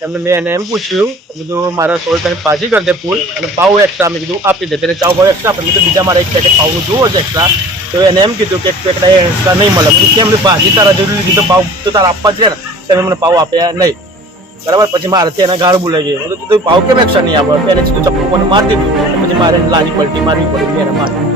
એમને મેં એને એમ પૂછ્યું કીધું મારા 16 રૂપિયાની ભાજી કરી દે ફૂલ અને પાવ એક્સ્ટ્રા મેં કીધું આપી દે તેને ચાવ ભાવ એક્સ્ટ્રા આપે મેં તો બીજા મારે એક પેકેટ પાવનું જોવો છે એક્સ્ટ્રા તો એને એમ કીધું કે એક પેકેટ એક્સ્ટ્રા નહીં મળે મેં કેમ ભાજી તારા જરૂરી લીધી તો પાવ તો તારા આપવા છે ને તમે મને પાવ આપ્યા નહીં બરાબર પછી મારાથી એને ગાળ બોલાઈ ગઈ તો કીધું પાવ કેમ એક્સ્ટ્રા નહીં આપે એને સીધું ચપ્પુ મને મારી દીધું પછી મારે લાજી પલટી મારવી પડી એને મારી